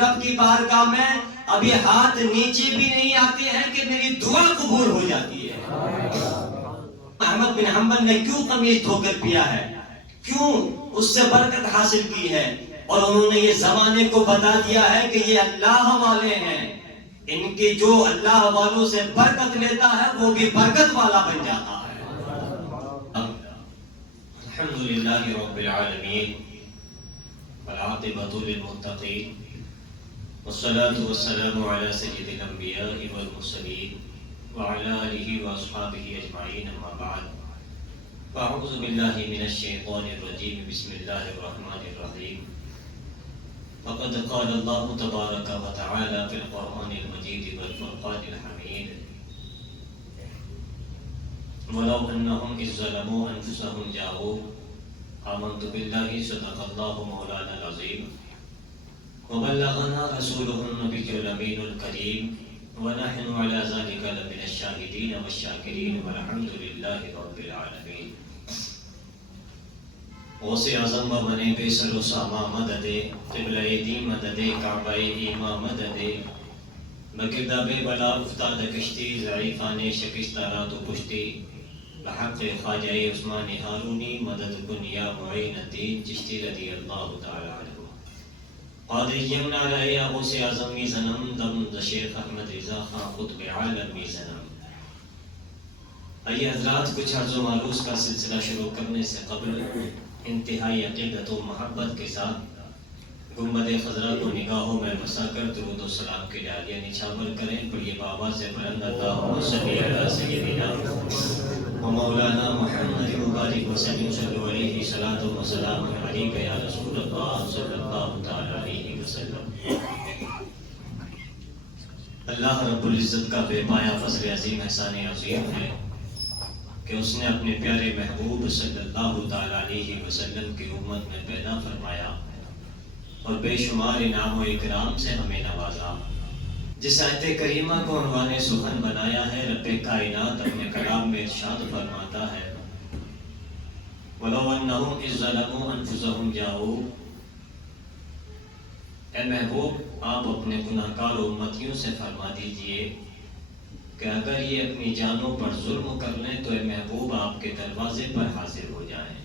رب کی بارگاہ میں ابھی ہاتھ نیچے بھی نہیں آتے ہیں کہ میری دعا قبول ہو جاتی ہے۔ احمد بن حنبل نے کیوں قمیض دھو کر پیا ہے، کیوں اس سے برکت حاصل کی ہے، اور انہوں نے یہ زمانے کو بتا دیا ہے کہ یہ اللہ والے ہیں، ان کی جو اللہ والوں سے برکت لیتا ہے وہ بھی برکت والا بن جاتا ہے۔ الحمدللہ رب العالمین والعاقبۃ للمتقین والصلاة والسلام علی سید الانبیاء والمرسلین وعلی آلہ واصحابہ اجمعین، اما بعد فاعوذ باللہ من الشیطان الرجیم، بسم اللہ الرحمن الرحیم۔ فقد قال اللہ تبارک و تعالی فی القرآن المجید والفرقان الحمید، وَلَوْ أَنَّهُمْ إِذْ ظَلَمُوا أَنفُسَهُمْ جَاءُوكَ آمَنْتُ بِاللَّهِ صَدَقَ اللَّهُ مَوْلَانَا الْعَظِيمُ وَبَلَّغَنَا رَسُولُهُ النَّبِيُّ الْأَمِينُ الْكَرِيمُ وَنَحْنُ عَلَى ذَلِكَ لَمِنَ الشَّاهِدِينَ وَالشَّاكِرِينَ وَالْحَمْدُ لِلَّهِ رَبِّ الْعَالَمِينَ۔ غوث اعظم و بنے بے سر و ساما مدد، قبلہ دین مدد، کعبہ ایما مدد، بگرداب بلا افتاد کشتی، ضعیفان شکستہ رات و پشتی، بحق خواجہ عثمان ہارونی مدد کن یا معین الدین چشتی رضی اللہ تعالی عنہ۔ قادریم نعرہ یا غوث اعظم می زنم، دم ز شیخ احمد رضا خان قطب عالم می زنم۔ آئیے حضرات، کچھ عرض و معروض کا سلسلہ شروع کرنے سے قبل انتہائی عقیدت و محبت کے ساتھ گنبد خضرا کو نگاہوں میں بسا کر درود و سلام کے ڈالیاں نچھاور کریں۔ پڑھیے بابا سے بلند اللہم صلی علی سیدنا و مولانا محمد مبارک وسلم، صلو علیہ صلاۃ و سلام علیک یا رسول اللہ صلی اللہ تعالی علیہ وسلم۔ اللہ رب العزت کا بے پایا فضل عظیم احسان عظیم ہے کہ اس نے اپنے پیارے محبوب صلی اللہ تعالی علیہ وسلم کی امت میں پیدا فرمایا اور بے شمار انعام و اکرام سے ہمیں نوازا۔ جس آیت کریمہ کو عنوان سخن بنایا ہے، رب کائنات اپنے کلام میں ارشاد فرماتا ہے، وَلَوْ أَنَّهُمْ إِذْ ظَلَمُوا أَنفُسَهُمْ جَاءُوكَ۔ اے محبوب، آپ اپنے گناہ گار امتیوں سے فرما دیجئے کہ اگر یہ اپنی جانوں پر ظلم کر لیں تو اے محبوب آپ کے دروازے پر حاضر ہو جائیں۔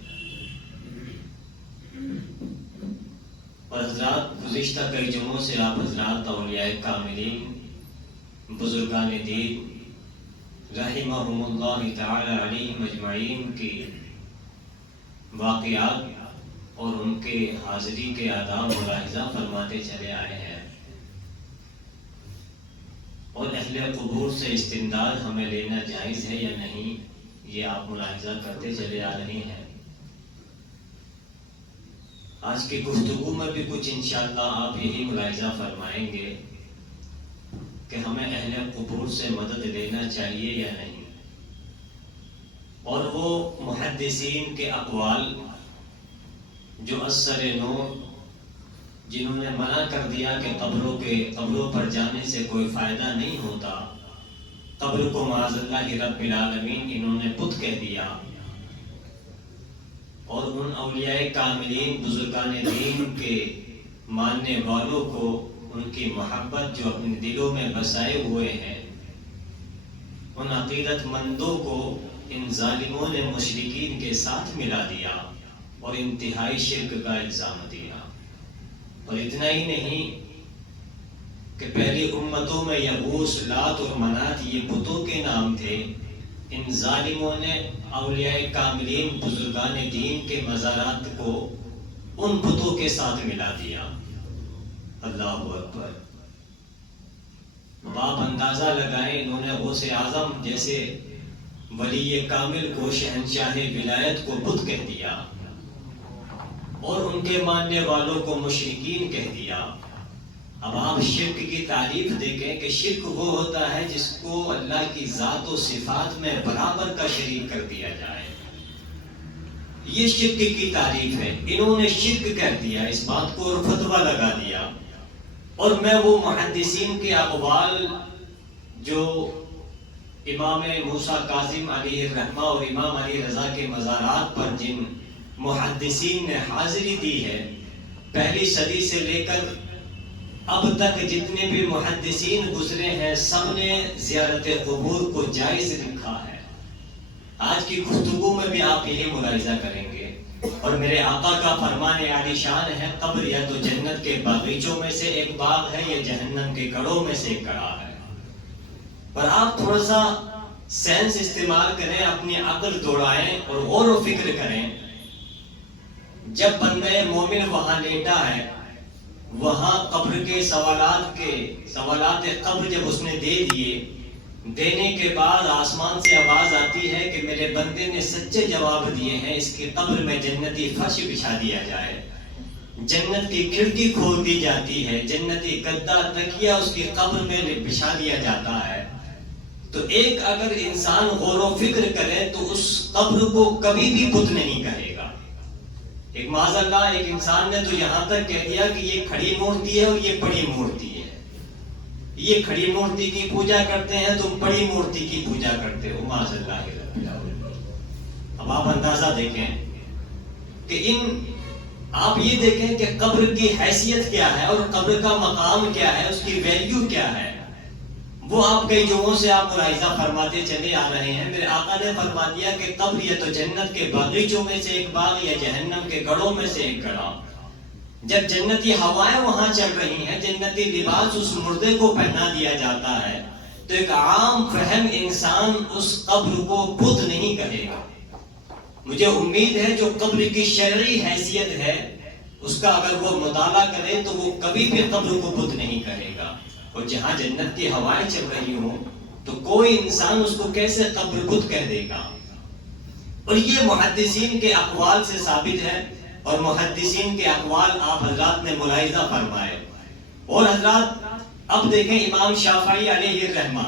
اور حضرات، گزشتہ کئی جمعوں سے آپ حضرات اولیاء کاملین، بزرگان دین رحمہم اللہ تعالی علیہم اجمعین کی واقعات اور ان کے حاضری کے آداب ملاحظہ فرماتے چلے آئے ہیں، اور اہل قبور سے استمداد ہمیں لینا جائز ہے یا نہیں، یہ آپ ملاحظہ کرتے چلے آ رہے ہیں۔ آج کی گفتگو میں بھی کچھ انشاءاللہ آپ یہی ملاحظہ فرمائیں گے کہ ہمیں اہل قبور سے مدد لینا چاہیے یا نہیں، اور وہ محدثین کے اقوال جو اثر نو، جنہوں نے منع کر دیا کہ قبروں پر جانے سے کوئی فائدہ نہیں ہوتا، قبر کو معاذ اللہ رب العالمین انہوں نے بت کہہ دیا، اور ان اولیاء کاملین بزرگان دین کے ماننے والوں کو ان کی محبت جو اپنے دلوں میں بسائے ہوئے ہیں، ان عقیدت مندوں کو ان ظالموں نے مشرکین کے ساتھ ملا دیا اور انتہائی شرک کا الزام دیا۔ اور اتنا ہی نہیں کہ پہلی امتوں میں یغوث، لات اور منات یہ بتوں کے نام تھے، ان ظالموں نے اولیاء کاملین بزرگان دین کے مزارات کو ان بتوں کے ساتھ ملا دیا۔ اللہ اکبر۔ اب آپ اندازہ لگائیں، انہوں نے غوث اعظم جیسے ولی کامل کو شہنشاہ ولایت کو بت کہہ دیا اور ان کے ماننے والوں کو مشرکین کہہ دیا۔ اب آپ شرک کی تعریف دیکھیں کہ شرک وہ ہوتا ہے جس کو اللہ کی ذات و صفات میں برابر کا شریک کر دیا جائے، یہ شرک کی تعریف ہے۔ انہوں نے شرک کہہ دیا اس بات کو اور فتویٰ لگا دیا، اور میں وہ محدثین کے اقوال جو امام موسیٰ کاظم علیہ الرحمہ اور امام علی رضا کے مزارات پر جن محدثین نے حاضری دی ہے، پہلی صدی سے لے کر اب تک جتنے بھی محدثین گزرے ہیں سب نے زیارت قبور کو جائز لکھا ہے۔ آج کی گفتگو میں بھی آپ یہی ملاحظہ کریں گے، اور میرے آقا کا فرمان عالی شان ہے، قبر یا تو جنت کے باغیچوں میں سے ایک باغ ہے یا جہنم کے گڑھوں میں سے ایک گڑھا ہے۔ پر آپ تھوڑا سا سینس استعمال کریں، اپنی عقل دوڑائیں اور غور و فکر کریں۔ جب بندہ مومن وہاں لیٹا ہے، وہاں قبر کے سوالات قبر جب اس نے دے دیے، دینے کے بعد آسمان سے آواز آتی ہے کہ میرے بندے نے سچے جواب دیے ہیں، اس کی قبر میں جنتی فرش بچھا دیا جائے، جنت کی کھڑکی کھول دی جاتی ہے، جنتی گدا تکیہ اس کی قبر میں بچھا دیا جاتا ہے۔ تو ایک اگر انسان غور و فکر کرے تو اس قبر کو کبھی بھی بت نہیں کہے گا۔ ایک معاذ اللہ ایک انسان نے تو یہاں تک کہہ دیا کہ یہ کھڑی مورتی ہے اور یہ بڑی مورتی ہے، یہ کھڑی مورتی کی پوجا کرتے ہیں، تم بڑی مورتی کی پوجا کرتے ہو، معاذ اللہ۔ اب آپ اندازہ دیکھیں کہ آپ یہ دیکھیں کہ قبر کی حیثیت کیا ہے اور قبر کا مقام کیا ہے، اس کی ویلیو کیا ہے، وہ آپ کئی جگہوں سے آپ ملاحظہ فرماتے چلے آ رہے ہیں۔ میرے آقا نے فرما دیا کہ قبر یا تو جنت کے باغیچوں میں سے ایک باغ یا جہنم کے گڑھوں میں سے ایک گڑھا۔ جب جنتی ہوائیں وہاں چل رہی ہیں، جنتی لباس اس مردے کو پہنا دیا جاتا ہے، تو ایک عام فہم انسان اس قبر کو بت نہیں کہے گا۔ مجھے امید ہے جو قبر کی شرعی حیثیت ہے اس کا اگر وہ مطالعہ کرے تو وہ کبھی بھی قبر کو بت نہیں کہے گا۔ اور جہاں جنت کی ہوائیں چل رہی ہوں تو کوئی انسان اس کو کیسے قبر بت کہہ دے گا؟ اور یہ محدثین کے اقوال سے ثابت ہے، اور محدثین کے اقوال آپ حضرات نے ملاحظہ فرمائے۔ اور حضرات اب دیکھیں امام شافعی علیہ الرحمہ،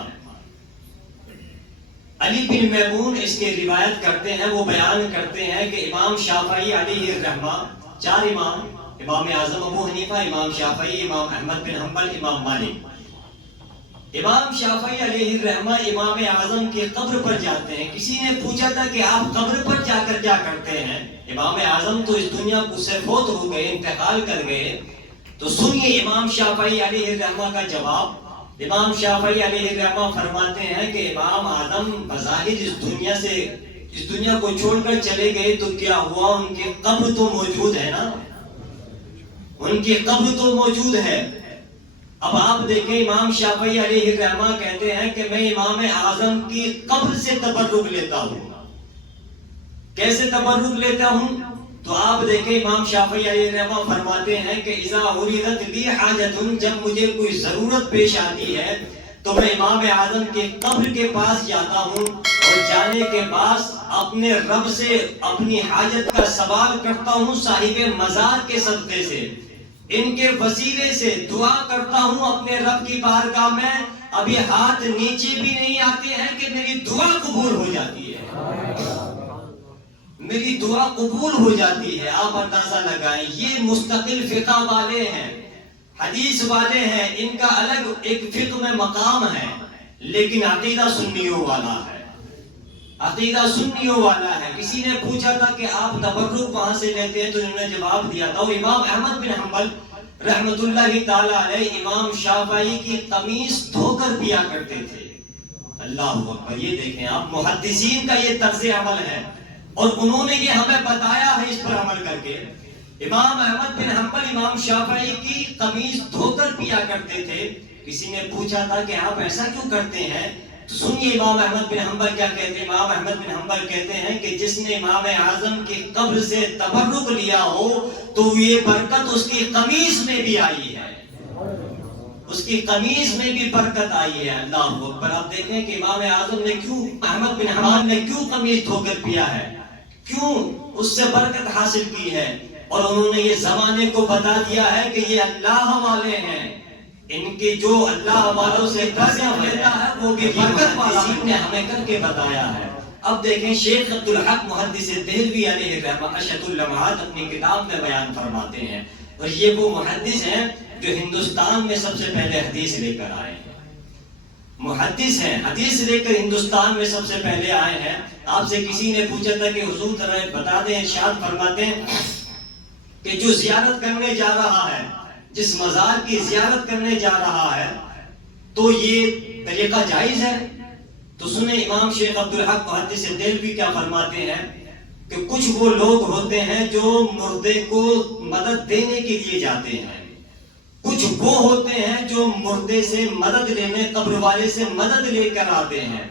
علی بن میمون اس کی روایت کرتے ہیں، وہ بیان کرتے ہیں کہ امام شافعی علیہ الرحمہ، چار امام اعظم ابو حنیفہ، امام شافعی، امام احمد بن حنبل، امام مالک۔ امام شافعی علیہ الرحمہ امام اعظم کی قبر پر جاتے ہیں۔ کسی نے پوچھا تھا کہ آپ قبر پر جا کر کیا کرتے ہیں؟ امام اعظم تو اس دنیا کو سے فوت ہو گئے، انتقال کر گئے، تو سنیے امام شافعی علیہ الرحمہ کا جواب۔ امام شافعی علیہ الرحمہ فرماتے ہیں کہ امام اعظم بظاہر اس دنیا کو چھوڑ کر چلے گئے تو کیا ہوا، ان کی قبر تو موجود ہے نا، ان کی قبر تو موجود ہے۔ اب آپ دیکھیں امام شافعی علیہ الرحمہ کہتے ہیں کہ میں امام اعظم کی قبر سے تبرک لیتا ہوں۔ کیسے تبرک لیتا ہوں؟ تو آپ دیکھیں امام شافعی علیہ الرحمہ فرماتے ہیں کہ اذا عرضت لی حاجت، جب مجھے کوئی ضرورت پیش آتی ہے تو میں امام اعظم کی قبر کے پاس جاتا ہوں، اور جانے کے بعد اپنے رب سے اپنی حاجت کا سوال کرتا ہوں، صاحب مزار کے صدقے سے، ان کے وسیلے سے دعا کرتا ہوں اپنے رب کی بارگاہ میں۔ ابھی ہاتھ نیچے بھی نہیں آتے ہیں کہ میری دعا قبول ہو جاتی ہے، میری دعا قبول ہو جاتی ہے۔ آپ اندازہ لگائیں، یہ مستقل فقہ والے ہیں، حدیث والے ہیں، ان کا الگ ایک فقہ میں مقام ہے، لیکن عقیدہ سنیوں والا ہے، عقیدہ سنیوں والا ہے۔ کسی نے پوچھا تھا کہ آپ تبرک کہاں سے لیتے ہیں، تو انہوں نے جواب دیا تھا، اور امام احمد بن حنبل رحمت اللہ تعالی علیہ امام شافعی کی قمیص دھو کر پیا کرتے تھے۔ اللہ اکبر، یہ دیکھیں آپ، محدثین کا یہ طرز عمل ہے، اور انہوں نے یہ ہمیں بتایا ہے اس پر عمل کر کے۔ امام احمد بن حنبل امام شافعی کی قمیص دھو کر پیا کرتے تھے۔ کسی نے پوچھا تھا کہ آپ ایسا کیوں کرتے ہیں، تو سنیے امام احمد بن حنبل کیا کہتے ہیں۔ امام احمد بن حنبل کہتے ہیں کہ جس نے امام اعظم کی قبر سے تبرک لیا ہو تو یہ برکت اس کی قمیص میں بھی آئی ہے، اس کی قمیص میں بھی برکت آئی ہے۔ اللہ اکبر، آپ دیکھیں کہ امام اعظم نے کیوں، احمد بن حنبل نے کیوں قمیص دھو کر پیا ہے، کیوں اس سے برکت حاصل کی ہے، اور انہوں نے یہ زمانے کو بتا دیا ہے کہ یہ اللہ والے ہیں، ان کی جو اللہ والوں سے قسم لیتا ہے وہ بھی برکت والا نے ہمیں کر کے بتایا ہے۔ اب دیکھیں شیخ عبدالحق محدث دہلوی علیہ الرحمہ اشہد اللمعات اپنی کتاب میں بیان فرماتے ہیں، اور یہ وہ محدث ہیں جو ہندوستان میں سب سے پہلے حدیث لے کر آئے ہیں، محدث ہیں، حدیث لے کر ہندوستان میں سب سے پہلے آئے ہیں۔ آپ سے کسی نے پوچھا تھا کہ حضور ذرا بتا دیں، ارشاد فرماتے ہیں کہ جو زیارت کرنے جا رہا ہے، جس مزار کی زیارت کرنے جا رہا ہے تو یہ طریقہ جائز ہے؟ تو سنیں امام شیخ عبدالحق محدث دہلوی کیا فرماتے ہیں کہ کچھ وہ لوگ ہوتے ہیں جو مردے کو مدد دینے کے لیے جاتے ہیں، کچھ وہ ہوتے ہیں جو مردے سے مدد لینے، قبر والے سے مدد لے کر آتے ہیں۔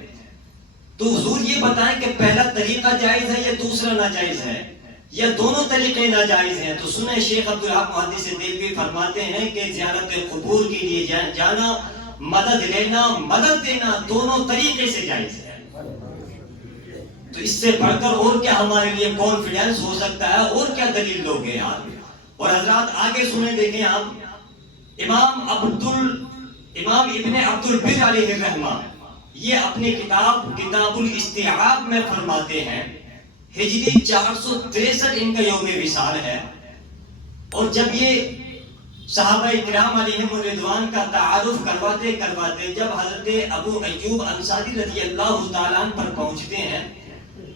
تو حضور یہ بتائیں کہ پہلا طریقہ جائز ہے یا دوسرا ناجائز ہے، یا دونوں طریقے ناجائز ہیں؟ تو سنیں شیخ عبدالحق محدث دہلوی فرماتے ہیں کہ زیارت قبور کے لیے جانا، مدد لینا، مدد دینا، دونوں طریقے سے جائز ہے۔ تو اس سے بڑھ کر اور کیا ہمارے لیے کانفیڈنس ہو سکتا ہے، اور کیا دلیل لوگ ہیں یار؟ اور حضرات آگے سنیں، دیکھیں آپ، امام ابن عبد البر علیہ الرحمہ یہ اپنی کتاب الاستیعاب میں فرماتے ہیں، ہجری 463 ان کا یوم وصال ہے، اور جب یہ صحابہ کرام علیہم الرضوان کا تعارف کرواتے جب حضرت ابو ایوب انصاری رضی اللہ تعالیٰ عنہ پر پہنچتے ہیں،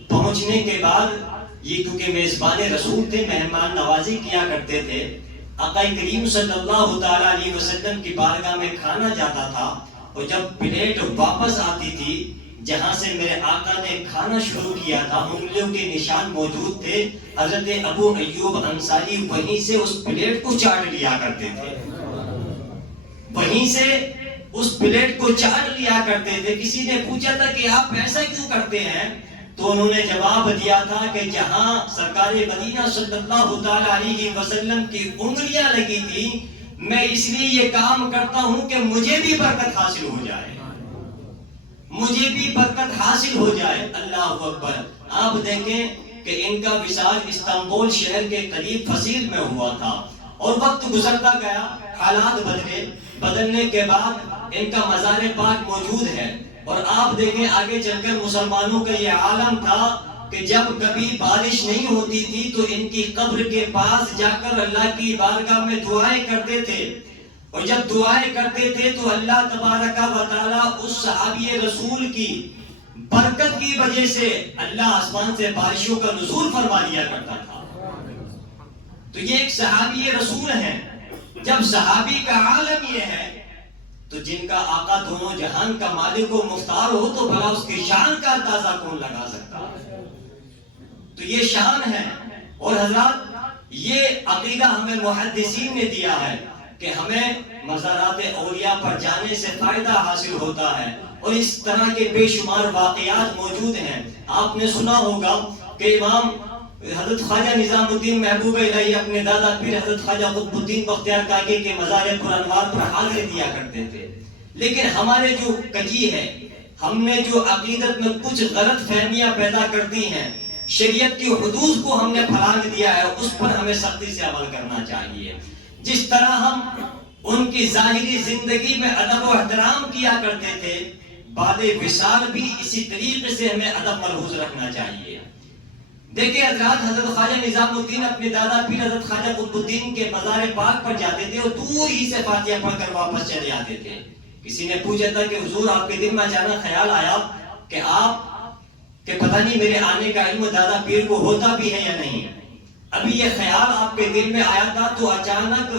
پہنچنے کے بعد یہ کیونکہ میزبان رسول تھے، مہمان نوازی کیا کرتے تھے، آقا کریم صلی اللہ تعالیٰ علیہ وسلم کی بارگاہ میں کھانا جاتا تھا، اور جب پلیٹ واپس آتی تھی جہاں سے میرے آقا نے کھانا شروع کیا تھا، انگلیوں کے نشان موجود تھے، حضرت ابو ایوب انصاری وہیں سے اس پلیٹ کو چاٹ لیا کرتے تھے، وہیں سے اس پلیٹ کو چاٹ لیا کرتے تھے۔ کسی نے پوچھا تھا کہ آپ ایسا کیوں کرتے ہیں؟ تو انہوں نے جواب دیا تھا کہ جہاں سرکار مدینہ صلی اللہ تعالیٰ علیہ وسلم کی انگلیاں لگی تھی، میں اس لیے یہ کام کرتا ہوں کہ مجھے بھی برکت حاصل ہو جائے، مجھے بھی برکت حاصل ہو جائے۔ اللہ اکبر۔ آپ دیکھیں کہ ان کا وصال استنبول شہر کے قریب فصیل میں ہوا تھا، اور وقت گزرتا گیا، حالات بدلنے کے بعد ان کا مزار پاک موجود ہے، اور آپ دیکھیں آگے چل کر مسلمانوں کا یہ عالم تھا کہ جب کبھی بارش نہیں ہوتی تھی تو ان کی قبر کے پاس جا کر اللہ کی بارگاہ میں دعائیں کرتے تھے، اور جب دعائیں کرتے تھے تو اللہ تبارک و تعالیٰ اس صحابی رسول کی برکت کی وجہ سے اللہ آسمان سے بارشوں کا نزول فرما دیا کرتا تھا۔ تو یہ ایک صحابی رسول ہیں۔ جب صحابی کا عالم یہ ہے تو جن کا آقا دونوں جہان کا مالک و مختار ہو تو بھلا اس کی شان کا اندازہ کون لگا سکتا ہے؟ تو یہ شان ہے۔ اور حضرات یہ عقیدہ ہمیں محدثین نے دیا ہے کہ ہمیں مزارات اولیاء پر جانے سے فائدہ حاصل ہوتا ہے، اور اس طرح کے بے شمار واقعات موجود ہیں۔ آپ نے سنا ہوگا کہ امام حضرت خواجہ نظام الدین محبوب الہی اپنے دادا پیر حضرت خواجہ قطب الدین بختیار کاکی کے مزار پرانوار پر حاضری دیا کرتے تھے، لیکن ہمارے جو کجی ہے، ہم نے جو عقیدت میں کچھ غلط فہمیاں پیدا کر دی ہیں، شریعت کی حدود کو ہم نے پھلانگ دیا ہے، اس پر ہمیں سختی سے عمل کرنا چاہیے۔ جس طرح ہم ان کی ظاہری زندگی میں ادب و احترام کیا کرتے تھے، بعد وصال بھی اسی طریقے سے ہمیں ادب ملحوظ رکھنا چاہیے۔ دیکھیں حضرات، حضرت خواجہ نظام الدین اپنے دادا پیر حضرت خواجہ قطب الدین کے مزار پاک پر جاتے تھے اور دور ہی سے فاتحہ پڑھ کر واپس چلے آتے تھے۔ کسی نے پوچھا تھا کہ حضور آپ کے دل میں اچانک خیال آیا کہ پتہ نہیں میرے آنے کا علم دادا پیر کو ہوتا بھی ہے یا نہیں، ابھی یہ خیال آپ کے دل میں آیا تھا تو اچانک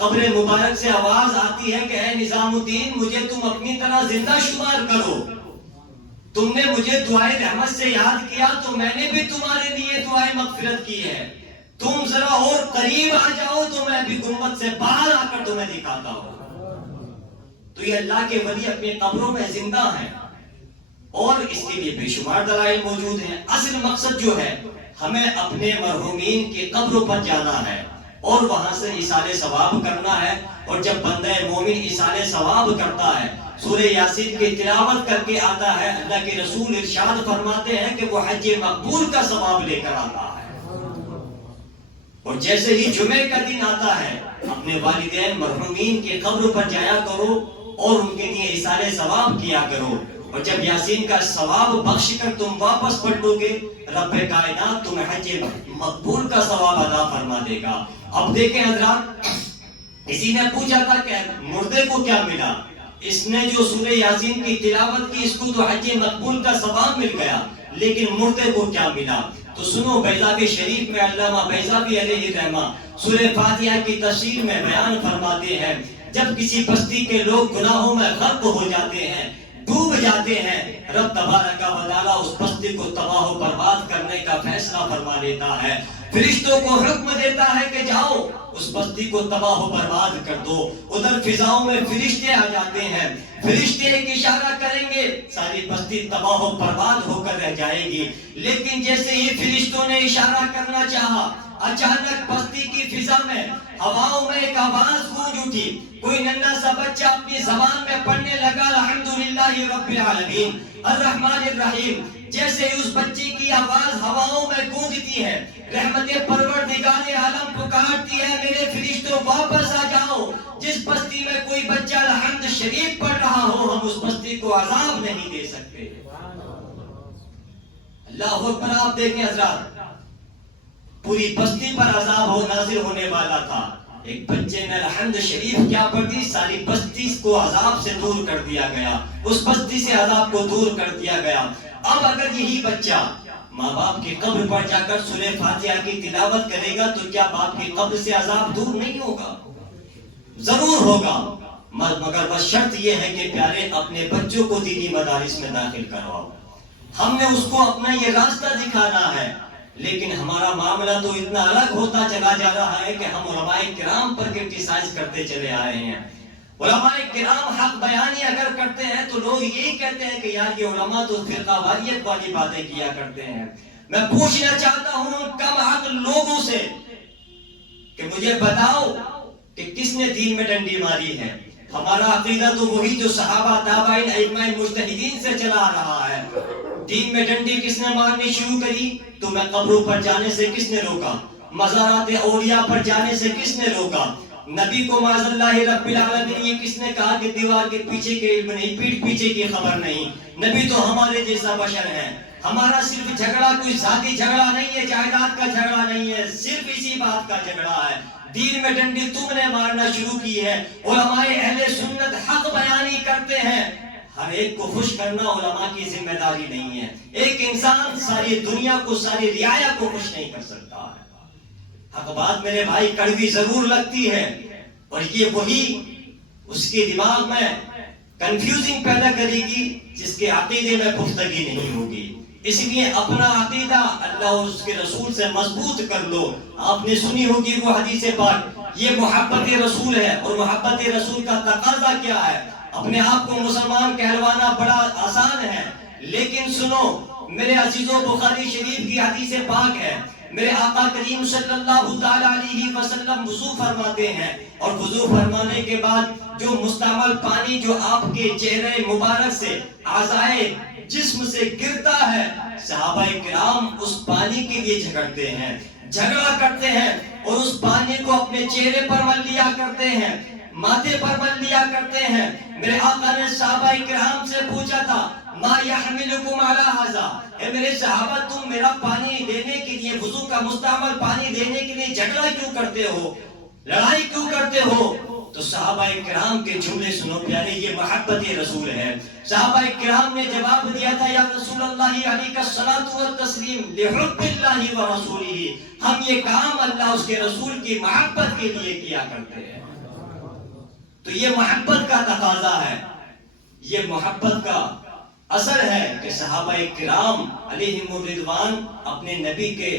قبر مبارک سے آواز آتی ہے کہ اے نظام الدین، مجھے تم اپنی طرح زندہ شمار کرو، تم نے مجھے دعائے رحمت سے یاد کیا تو میں نے بھی تمہارے لیے دعائے مغفرت کی ہے، تم ذرا اور قریب آ جاؤ تو میں بھی گنبد سے باہر آ کر تمہیں دکھاتا ہوں۔ تو یہ اللہ کے ولی اپنی قبروں میں زندہ ہیں، اور اس کے لیے بے شمار دلائل موجود ہیں۔ اصل مقصد جو ہے، ہمیں اپنے مرحومین کی قبروں پر جانا ہے اور وہاں سے ایصال ثواب کرنا ہے، اور جب بندہ مومن ایصال ثواب کرتا ہے، سورہ یاسین کی تلاوت کر کے آتا ہے، اللہ کے رسول ارشاد فرماتے ہیں کہ وہ حج مقبول کا ثواب لے کر آتا ہے۔ اور جیسے ہی جمعے کا دن آتا ہے، اپنے والدین مرحومین کی قبر پر جایا کرو اور ان کے لیے ایصال ثواب کیا کرو، اور جب یاسین کا ثواب بخش کر تم واپس پلٹو گے، رب کائنات تمہیں حج مقبول کا ثواب ادا فرما دے گا۔ اب دیکھیں حضرات، کسی نے پوچھا تھا کہ مردے کو کیا ملا؟ اس نے جو سورہ یاسین کی تلاوت کی، اس کو تو حج مقبول کا ثواب مل گیا، لیکن مردے کو کیا ملا؟ تو سنو بیضاوی شریف میں علامہ بیضاوی علیہ رحمہ سورہ فاتحہ کی تفسیر میں بیان فرماتے ہیں، جب کسی بستی کے لوگ گناہوں میں غرق ہو جاتے ہیں، ڈوب جاتے ہیں، رب تبارک و تعالیٰ اس بستی کو تباہ و برباد کرنے کا فیصلہ فرما لیتا ہے، فرشتوں کو حکم دیتا ہے کہ جاؤ اس بستی کو تباہ و برباد کر دو۔ ادھر فضاؤں میں فرشتے آ جاتے ہیں، فرشتے ایک اشارہ کریں گے، ساری بستی تباہ و برباد ہو کر رہ جائے گی۔ لیکن جیسے ہی فرشتوں نے اشارہ کرنا چاہا، اچانک بستی کی فضا میں ہواؤں میں ایک آواز گونج اٹھی، کوئی ننھا سا بچہ اپنی زبان میں پڑھنے لگا الحمدللہ رب العالمین الرحمن الرحیم۔ جیسے ہی اس بچے کی آواز ہواؤں میں گونجتی ہے، رحمت پروردگار عالم پکارتی ہے میرے فرشتوں واپس آ جاؤ، جس بستی میں کوئی بچہ الحمد شریف پڑھ رہا ہو ہم اس بستی کو عذاب نہیں دے سکتے۔ اللہ اکبر، آپ دیکھیں حضرات، پوری بستی پر عذاب ہو نازل ہونے والا تھا، ایک بچے نے الحمد شریف کیا پڑھ دی، ساری بستی کو عذاب سے دور کر دیا گیا، اس بستی سے عذاب کو دور کر دیا گیا۔ اب اگر یہی بچہ ماں باپ کی قبر پر جا کر سورہ فاتحہ کی تلاوت کرے گا تو کیا باپ کی قبر سے عذاب دور نہیں ہوگا؟ ضرور ہوگا، مگر بس شرط یہ ہے کہ پیارے اپنے بچوں کو دینی مدارس میں داخل کرواؤ۔ ہم نے اس کو اپنا یہ راستہ دکھانا ہے، لیکن ہمارا معاملہ تو اتنا الگ ہوتا چلا جا رہا ہے کہ ہم علماء کرام پر کرٹیسائز کرتے چلے آئے ہیں۔ علماء کرام حق بیانی اگر کرتے ہیں تو لوگ یہی کہتے ہیں کہ یار یہ علماء تو فرقہ واریت والی باتیں کیا کرتے ہیں۔ میں پوچھنا چاہتا ہوں ان کم عقل لوگوں سے کہ مجھے بتاؤ کہ کس نے دین میں ڈنڈی ماری ہے؟ ہمارا عقیدہ تو وہی جو صحابہ تابعین ائمہ مجتہدین سے چلا آ رہا ہے۔ دین میں ڈنڈی کس نے مارنی شروع کری؟ تمہیں قبروں پر جانے سے کس نے روکا؟ مزارات اولیاء پر جانے سے کس نے روکا؟ نبی کو معاذ اللہ رب العالمین یہ کس نے کہا کہ دیوار کے پیچھے کے علم نہیں، پیٹھ پیچھے کی خبر نہیں؟ نبی تو ہمارے جیسا بشر ہے، ہمارا صرف جھگڑا کوئی ذاتی جھگڑا نہیں ہے، جائیداد کا جھگڑا نہیں ہے، صرف اسی بات کا جھگڑا ہے۔ دین میں ڈنڈی تم نے مارنا شروع کی ہے۔ علماء اہل سنت حق بیانی کرتے ہیں، ہر ایک کو خوش کرنا علماء کی ذمہ داری نہیں ہے۔ ایک انسان ساری دنیا کو، ساری رعایا کو خوش نہیں کر سکتا ہے۔ حق بات میرے بھائی کڑوی ضرور لگتی ہے، اور یہ وہی اس کے دماغ میں کنفیوزنگ پیدا کرے گی جس کے عقیدے میں پختگی نہیں ہوگی۔ اس لیے اپنا عقیدہ اللہ اور اس کے رسول سے مضبوط کر لو۔ آپ نے سنی ہوگی وہ حدیث پاک، یہ محبت رسول ہے، اور محبت رسول کا تقاضا کیا ہے؟ اپنے آپ کو مسلمان کہلوانا بڑا آسان ہے، لیکن سنو میرے عزیزوں، بخاری شریف کی حدیث پاک ہے، میرے آقا کریم صلی اللہ علیہ وسلم وضو فرماتے ہیں، اور وضو فرمانے کے بعد جو مستعمل پانی جو آپ کے چہرے مبارک سے اعضائے جسم سے گرتا ہے، صحابہ کرام اس پانی کے لیے جھگڑتے ہیں، جھگڑا کرتے ہیں، اور اس پانی کو اپنے چہرے پر مل لیا کرتے ہیں، ماتھے پر مل لیا کرتے ہیں۔ میرے آقا نے صحابہ کرام سے پوچھا تھا ما یحملکم علی ھذا، اے میرے صحابہ تم میرا پانی دینے کے لیے، وضو کا مستعمل پانی دینے کے لیے جھگڑا کیوں کرتے ہو، لڑائی کیوں کرتے ہو؟ تو صحابہ کرام کے جملے سنو پیارے، یہ محبت رسول ہے۔ صحابہ کرام نے جواب دیا تھا یا رسول اللہ علیہ الصلوۃ والتسلیم لحب اللہ ورسولہ، ہم یہ کام اللہ اس کے رسول کی محبت کے لیے کیا کرتے ہیں۔ تو یہ محبت کا تقاضا ہے، یہ محبت کا اثر ہے کہ صحابہ کرام علیہم الرضوان اپنے نبی کے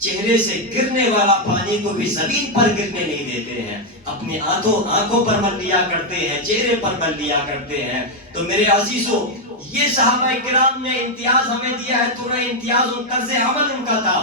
چہرے سے گرنے والا پانی کو بھی زمین پر گرنے نہیں دیتے ہیں، اپنی آنکھوں پر مل لیا کرتے ہیں، چہرے پر مل لیا کرتے ہیں۔ تو میرے عزیزوں، یہ صحابہ کرام نے امتیاز ہمیں دیا ہے، تو امتیاز ان طرز عمل ان کا تھا،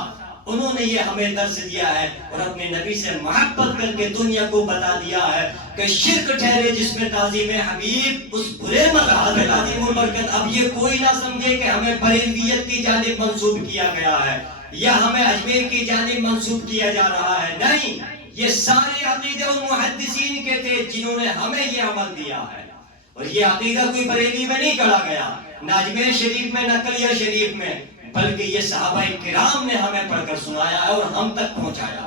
انہوں نے یہ ہمیں درس دیا ہے، اور اپنے نبی سے محبت کر کے دنیا کو بتا دیا ہے کہ شرک ٹھہرے جس میں تعظیم حبیب، اس برے مقام میں تعظیم البرکت۔ اب یہ کوئی نہ سمجھے کہ ہمیں بریلویت کی جانب منسوب کیا گیا ہے یا ہمیں اجمیر کی جانب منسوب کیا جا رہا ہے، نہیں، یہ سارے عقیدے ان محدثین کے تھے جنہوں نے ہمیں یہ عمل دیا ہے، اور یہ عقیدہ کوئی بریلی میں نہیں گڑھا گیا، نہ اجمیر شریف میں، نہ کلیا شریف میں، بلکہ یہ صحابہ کرام نے ہمیں پڑھ کر سنایا ہے اور ہم تک پہنچایا۔